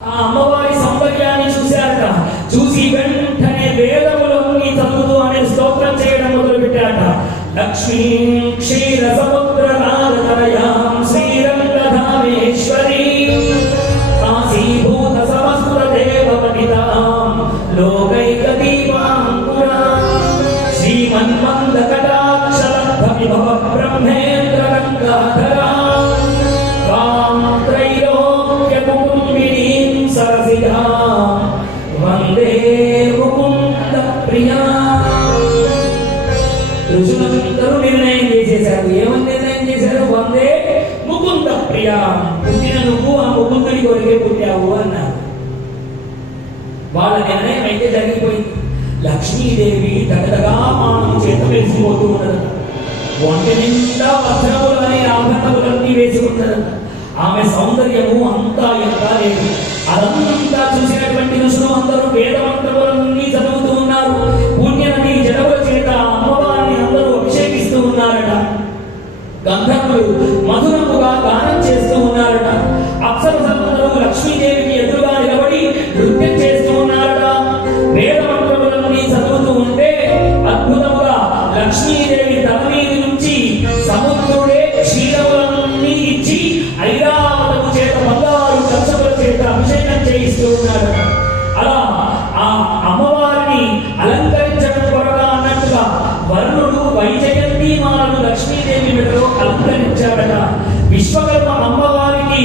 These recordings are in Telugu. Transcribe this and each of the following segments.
ఆ అమ్మవారి సౌందర్యాన్ని చూశారట. చూసి వెంటనే వేదములన్నీ చదువుతూ అనే స్తోత్రం చేయడం మొదలు పెట్టారట. లక్ష్మీ క్షీర సముద్ర నారదరయాం శ్రీరంగధామేశ్వరీ కాశీభూత సమస్త దేవవనితాం లోకైక దీపాంకురాం శ్రీమన్మంద కటాక్షలబ్ధ విభవ బ్రహ్మేంద్ర గంగాధరాం త్వాం త్రైలోక్య కుటుంబినీం సరసిజాం వందే ముకుంద ప్రియా. ఋషులందరూ నిర్ణయం చేసేశారు. ఏమని నిర్ణయం చేశారు? వందే ముకుంద ప్రియా, పుట్టిన నువ్వు ఆ ముకుందుడి కొరికే పుట్టావు అన్నారు. వాళ్ళ నిర్ణయం అయితే జరిగిపోయింది. లక్ష్మీదేవి తగదగా మాను చేత వేసిపోతూ ఉన్నది. ఒంటి నిండా వస్త్రములు అనే ఆభరణములన్నీ వేసుకున్నది. ఆమె సౌందర్యము అంతా ఎంత లేదు. అదంతా చూసినటువంటి ఋషులు అందరూ వేదమంత్రములన్నీ చదువుతూ ఉన్నారు. పుణ్యనది జలముల చేత అమ్మవారిని అందరూ అభిషేకిస్తూ ఉన్నారట. గంధర్వులు మధురముగా గానం చేస్తూ ఉన్నారట. అప్సరసందరూ లక్ష్మీదేవికి ఎదురుగా నిలబడి నృత్యం చేస్తూ ఉన్నారట. వేదమంత్రములన్నీ చదువుతూ ఉంటే అద్భుతముగా లక్ష్మీదేవి తల మీద నుంచి సముద్రుడే క్షీరములన్నీ ఇచ్చి ఐరావతము చేత బంగారు కక్షముల చేత అభిషేకం చేయిస్తూ ఉన్నారట. అలా ఆ అమ్మవారిని అలంకరించడం కొరగా అన్నట్టుగా వరుణుడు వైజయంతి మాలను లక్ష్మీదేవి మెడలో అలంకరించాడట. విశ్వకర్మ అమ్మవారికి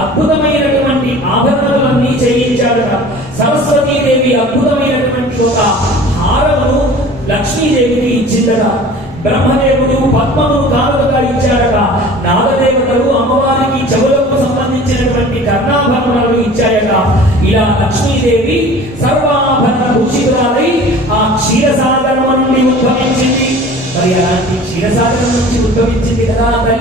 అద్భుతమైనటువంటి ఆభరణములన్నీ చేయించాడట. సరస్వతీదేవి అద్భుతమైనటువంటి ఒక హారమును లక్ష్మీదేవికి ఇచ్చిందట. బ్రహ్మదేవుడు పద్మను కానుకగా ఇచ్చాడట. నాగదేవతలు అమ్మవారికి చెవులకు సంబంధించినటువంటి కర్ణాభరణాలు ఇచ్చాయట. ఇలా లక్ష్మీదేవి సర్వాభరణ భూషితురాలై ఆ క్షీరసాగరం నుండి ఉద్భవించింది. మరి అలాంటి క్షీరసాగరం నుంచి ఉద్భవించింది కదా తల్లి.